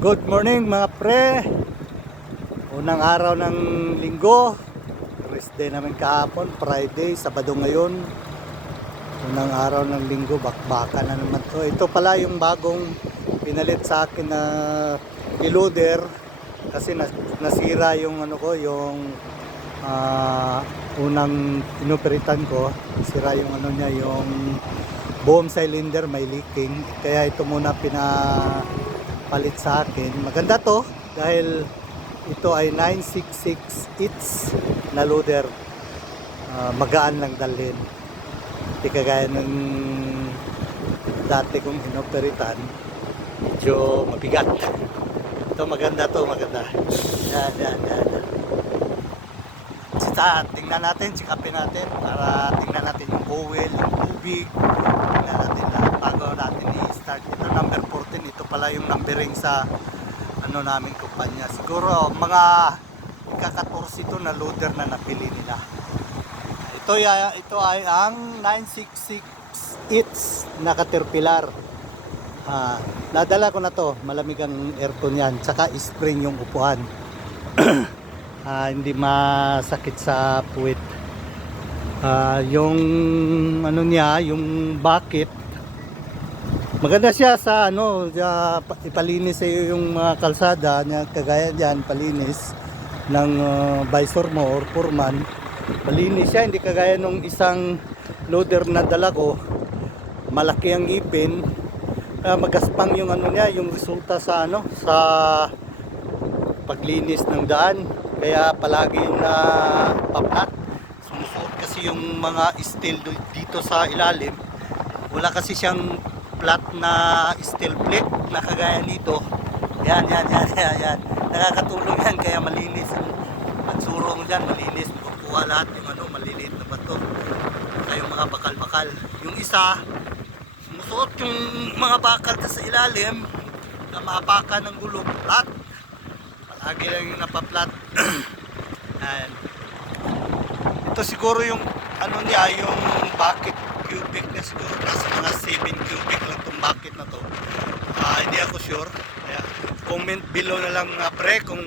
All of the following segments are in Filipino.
Good morning mga pre. Unang araw ng linggo. Rest day namin kahapon, Friday, Sabado ngayon. Unang araw ng linggo, bakbakan na naman to. Ito pala yung bagong pinalit sa akin na loader kasi nasira yung ano ko, yung unang inoperitan ko. Sira yung ano niya, yung boom cylinder may leaking. Kaya ito muna palit sa akin. Maganda to dahil ito ay 966 each na loader. Magaan lang dalhin, hindi kagaya ng dati kong inoperitan, medyo mabigat. Ito maganda to, maganda. Yan. Tingnan natin, check-upin natin para tingnan natin yung oil, yung tubig, tingnan natin lahat bago natin i-start. Ito number 14, ito pala yung numbering sa ano namin kumpanya. Siguro mga ika-14 ito na loader na napili nila. Ito ay ang 966 each na Caterpillar. Nadala ko na to, malamig ang aircon yan, tsaka spring yung upuan. Hindi masakit sa puwit. Yung ano niya, yung bucket, maganda siya sa ano, ipalinis sa yung mga kalsada niya, kagaya diyan, palinis ng visor mo or foreman. Palinis siya, hindi kagaya nung isang loader na dala ko, malaki ang ipin, magaspang yung ano niya, yung resulta sa ano, sa paglinis ng daan. Kaya palagi na paplat. Sumusuot kasi yung mga steel dito sa ilalim. Wala kasi siyang flat na steel plate na kagaya nito. Yan. Nakakatulong yan kaya malinis. Ang surong dyan malinis. Kukuha lahat yung ano, maliliit na bato. Kaya yung mga bakal-bakal. Yung isa, sumusuot yung mga bakal sa ilalim na maapakan ng gulong flat. Lagi lang yung napaplat. And ito siguro yung ano niya, yung bucket cubic na siguro nasa mga 7 cubic lang itong bucket na to. Hindi ako sure. Kaya comment below na lang pre kung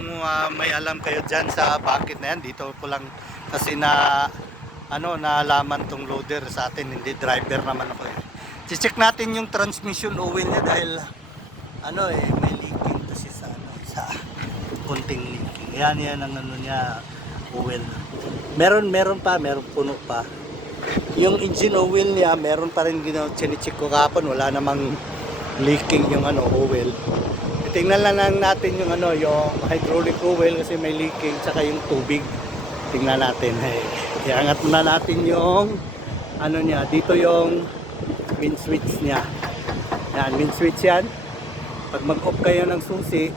may alam kayo dyan sa bucket na yan. Dito ko lang kasi na ano, naalaman tong loader sa atin, hindi driver naman ako eh. Check natin yung transmission oil niya dahil ano eh, may leaking kasi sa ano, sa konting leaking. Yan ang ano niya, oil. Meron puno pa. Yung engine oil niya, meron pa rin chine-check ko kahapon, wala namang leaking yung ano, oil. Tingnan lang natin yung ano, yung hydraulic oil kasi may leaking, tsaka yung tubig. Tingnan natin. Iangat muna natin yung ano niya, dito yung main switch niya. Yan, main switch yan. Pag mag-off kayo ng susi,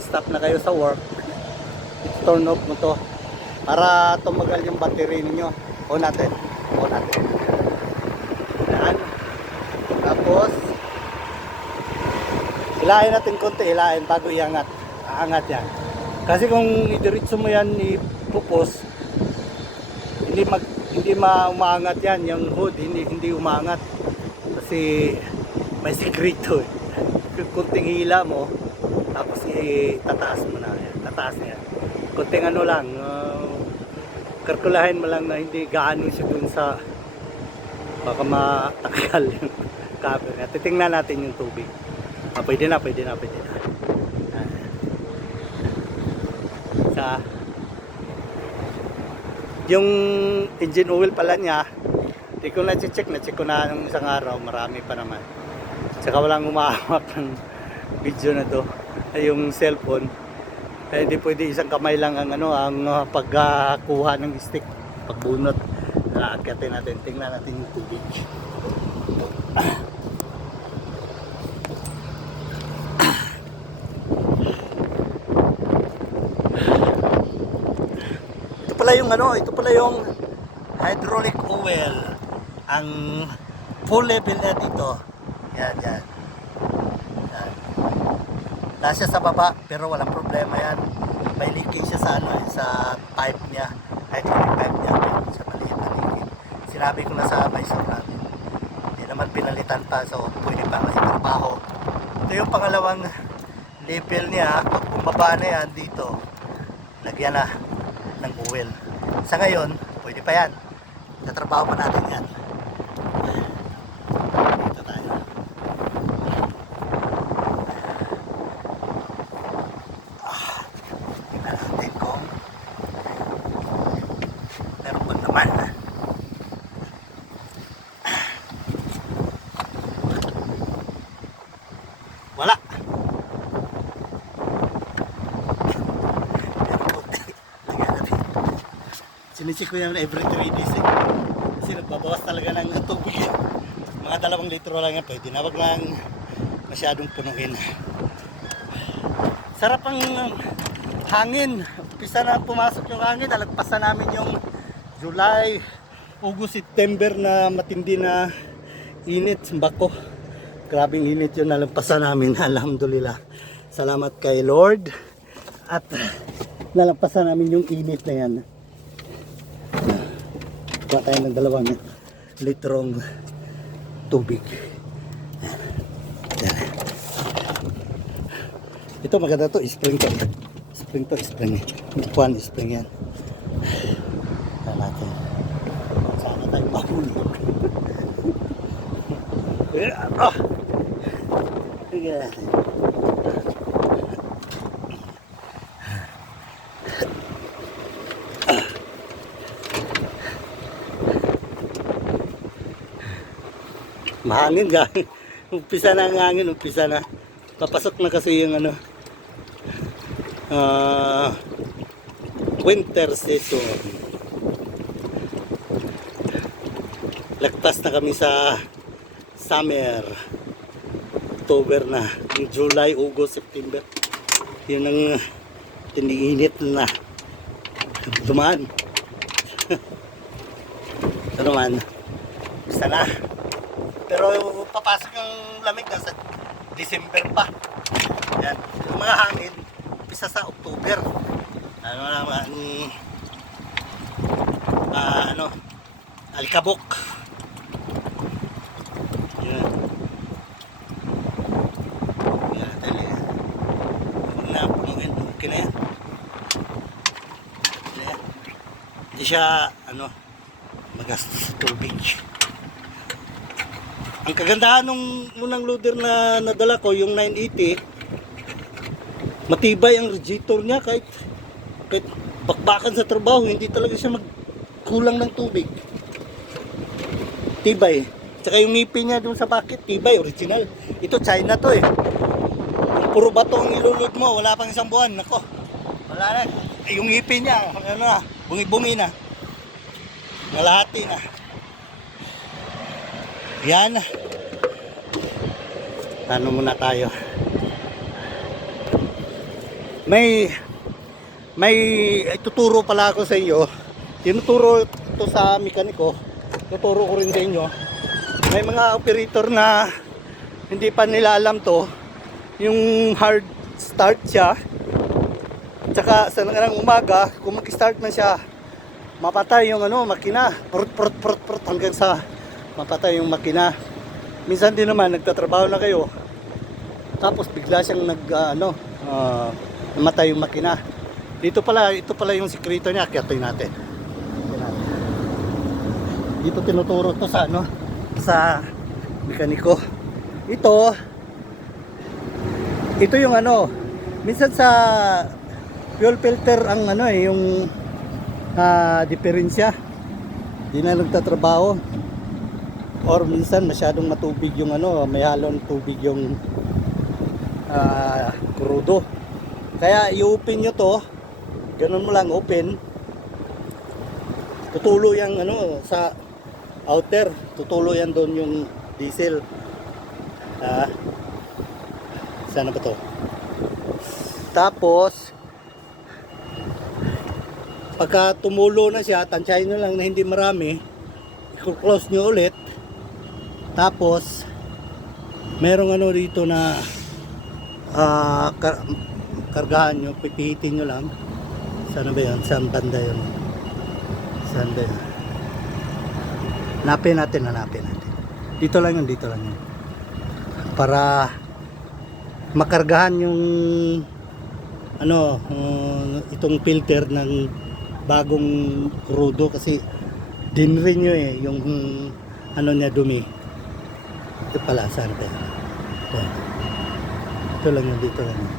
stop na kayo sa work, turn off mo to para tumagal yung battery ninyo. On natin. Yan. Tapos hilahin natin konti, bago iangat. Aangat yan kasi kung idiretso mo yan, ipupos, hindi umaangat yan. Yung hood hindi umaangat kasi may sekreto eh. Kunting hila mo, tapos itataas mo na yan. Tataas na yan. Kunting ano lang, kalkulahin mo lang na hindi gaano siya dun sa baka matakal yung cover niya. Titingnan natin yung tubig. Pwede na. Yung engine oil pala niya, hindi ko na-check na ng isang araw, marami pa naman. Tsaka walang umahawak ng video na to, yung cellphone. Hindi pwede isang kamay lang ang ano, ang pagkuha ng stick, pagbunot. Aakyatin natin, tingnan natin yung tubig. Ito pala yung hydraulic oil. Ang full level na dito. Yan. Nasa sa baba pero walang problema yan. May leaking siya sa ano, sa pipe niya. Hydraulic pipe niya. Meron siya maliit na leaking. Sinabi ko na sa visor natin. Hindi naman pinalitan pa, so pwede pa kasi trabaho. Ito yung pangalawang level niya. Pag bumaba na yan dito, lagyan na ng oil. Sa ngayon, pwede pa yan. Tatrabaho pa natin yan. Dito tayo. Tingnan natin kung meron ba naman. Wala. Sinisik ko yan every 3 days eh. Kasi nagbabawas talaga ng tubig. Mga 2 litro lang yan pwede na. Wag lang masyadong punuin. Sarap ang hangin. Umpisa na pumasok yung hangin. Alagpasan namin yung July, August, September na matindi na init. Bako. Grabing init yun. Nalagpasan namin. Alhamdulillah. Salamat kay Lord. At nalagpasan namin yung init na yan. Kuha tayo ng 2 litrong tubig. Yan. Ito maganda to, spring to. Spring to, spring. Kuhan, spring yan. Kaya natin. Sana tayo mahulog. Ah! Sige. Mahangin guys. Umpisa na ang hangin, umpisa na. Papasok na kasi yung ano winter season. Lagpas na kami sa summer. October na. Yung July, August, September. Yun ang tiniinit na. Dumaan. Ito naman. Umpisa na. Pero papasok yung lamig na sa December pa. Yan. Yung mga hangin, umpisa sa October. Ano naman, alikabok. Yan. Yan, dali. Huwag na pumungin. Okay na yan. Yan. Hindi siya, magastos sa tubig. Ang kagandahan nung unang loader na nadala ko, yung 980, matibay ang radiator niya kahit bakbakan sa trabaho, hindi talaga siya magkulang ng tubig. Tibay. Tsaka yung ngipin niya dun sa bucket, tibay, original. Ito China to eh. Kung puro bato ang ilulod mo, wala pang 1 buwan. Nako, wala na. Yung ngipin niya, bungi-bungi na. Nalahati na. Yan. Ano muna tayo. May ituturo pala ako sa iyo. Tinuturo ito sa mekaniko. Tuturo ko rin sa inyo. May mga operator na hindi pa nila alam to. Yung hard start siya. Tsaka sa nangarang umaga, kung mag-start na siya, mapatay yung makina. Prut hanggang sa mapatay yung makina. Minsan din naman nagtatrabaho na kayo, tapos bigla siyang namatay yung makina. Ito pala yung sikreto niya. Akyatoy natin. Dito tinuturo to sa sa mekaniko. Ito yung minsan sa fuel filter ang yung diferensya. Di na nagtatrabaho. Or minsan masyadong matubig yung may halong tubig yung krudo. Kaya i-open nyo to. Ganun mo lang open. Tutulo yung sa outer. Tutulo yan doon yung diesel. Sana ba to? Tapos pagka tumulo na siya, tansyahin nyo lang na hindi marami. I-close nyo ulit. Tapos merong dito na kargahan nyo, pipihitin nyo lang. Sana ba yun? Saan banda yun? Saan ba yun? Hanapin natin. Dito lang yun. Para makargahan yung ano, itong filter ng bagong crudo kasi dinrenew yung ano niya dumi. Ito pala, saan tayo? Ito lang yun, dito lang yun.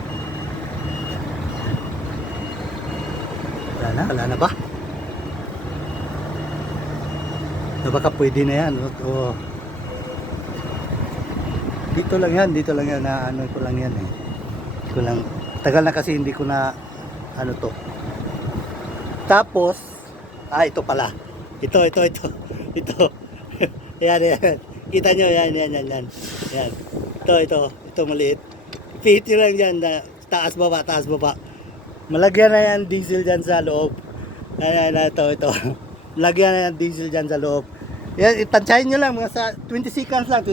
Wala na ba? Na baka pwede na yan. O, dito lang yan, na ano ko lang yan eh. Ko lang, tagal na kasi hindi ko na ano to. Tapos, ito pala. Ito. Yan. Kita nyo, yan. Yan. Ito maliit. Pihit nyo lang yan, na taas baba. Malagyan na yan diesel dyan sa loob. Yan, ito. Malagyan na yan diesel dyan sa loob. Yan, itansyahin nyo lang, mga sa 20 seconds lang, 20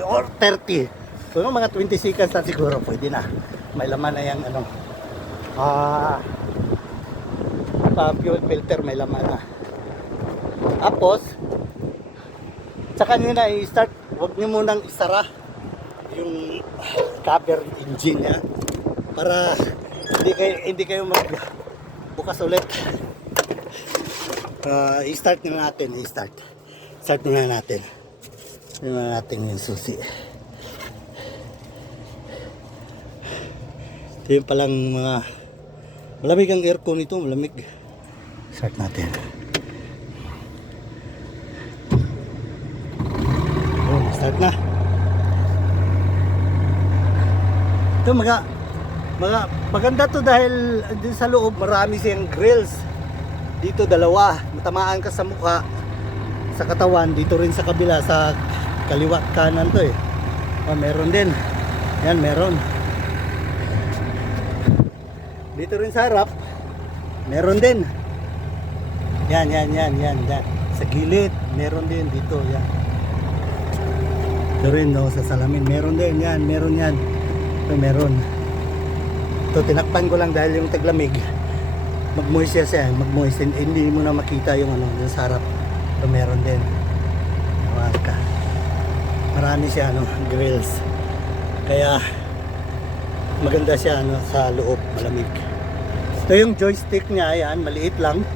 or 30. So, mga 20 seconds lang siguro, pwede na. May laman na yung ano, fuel filter, may laman na. Tapos, tsaka nyo na i-start, huwag nyo munang isara yung cover engine niya para hindi kayo magbukas ulit. I-start na natin. Start na natin. Tingnan natin yung susi. Ito yung palang mga malamig ang aircon nito, malamig. Start natin. Start na. Ito maganda to dahil din sa loob marami siyang grills. Dito dalawa, matamaan ka sa mukha, sa katawan, dito rin sa kabila, sa kaliwa kanan to eh. Meron din. Yan, meron. Dito rin sa harap, meron din. Yan. Sa gilid, meron din dito, yan. Ito rin, no, sa salamin, meron din, yan, meron yan. Ito, meron. Ito, tinakpan ko lang dahil yung taglamig. Mag-moist siya, mag-moist. Hindi mo na makita yung ano, yung sa harap. Ito, meron din. Ka. Marami siya, ano, grills. Kaya, maganda siya, ano, sa loob, malamig. Ito yung joystick niya, yan, maliit lang.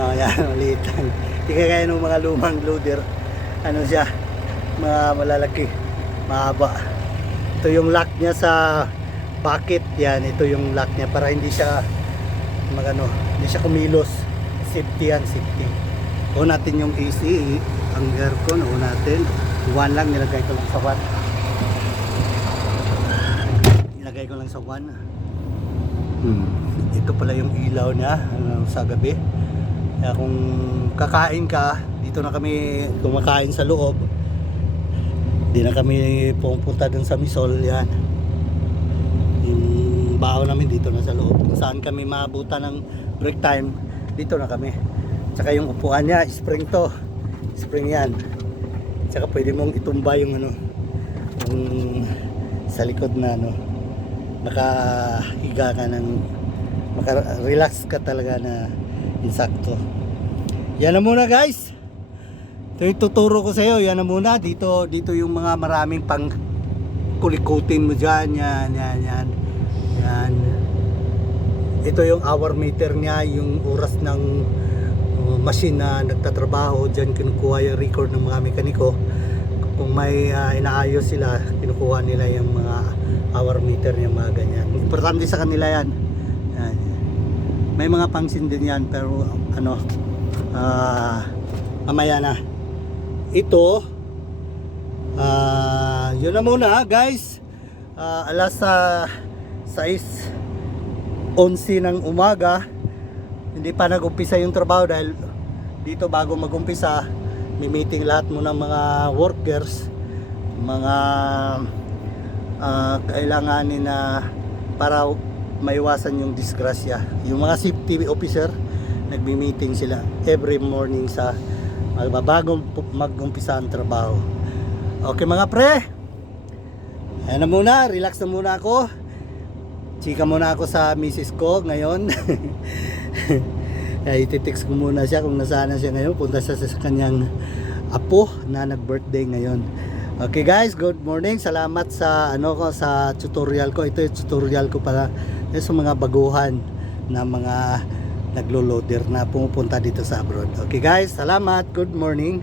Yan, maliit lang. Hindi kaya ng mga lumang loader. Ano siya, mga malalaki, mahaba. Ito yung lock niya sa bucket, yan, ito yung lock niya para hindi siya hindi siya kumilos. Safety yan, safety. O natin yung AC, ang aircon, o natin. 1 lang, nilagay ko lang sa 1. Nilagay ko lang sa 1. Ito pala yung ilaw niya, sa gabi. Kaya kung kakain ka, dito na kami kumakain sa loob. Hindi na kami pupunta dun sa Misol, yan. Yung baon namin dito na sa loob. Kung saan kami maabutan ng break time, dito na kami. Tsaka yung upuan niya, spring to. Spring yan. Tsaka pwede mong itumba yung ano, yung sa likod na ano, makahiga ka ng, maka-relax ka talaga na insakto. Yan na muna guys. Ito yung tuturo ko sa iyo. Yan na muna. Dito yung mga maraming pang kulikutin mo dyan. Yan. Ito yung hour meter niya, yung oras ng machine na nagtatrabaho. Dyan kinukuha yung record ng mga mekaniko. Kung may inaayos sila, kinukuha nila yung mga hour meter niya, mga ganyan. Importante sa kanila yan. May mga function din yan, pero ano, mamaya na. Ito, yun na muna guys. Alas 6:11 ng umaga. Hindi pa nag-umpisa yung trabaho dahil dito bago mag-umpisa, may meeting lahat muna ng mga workers, mga kailanganin na para maiwasan yung disgrasya. Yung mga safety officer, nagbi-meeting sila every morning sa bagong mag-umpisa ang trabaho. Okay mga pre, ayan na muna, relax na muna ako. Chika muna ako sa misis ko ngayon. Ititext ko muna siya kung nasaan na siya ngayon. Punta siya sa kanyang apo na nag-birthday ngayon. Okay guys, good morning. Salamat sa sa tutorial ko. Ito yung tutorial ko para sa mga baguhan na mga naglo-loader na pumupunta dito sa abroad. Okay guys, salamat. Good morning.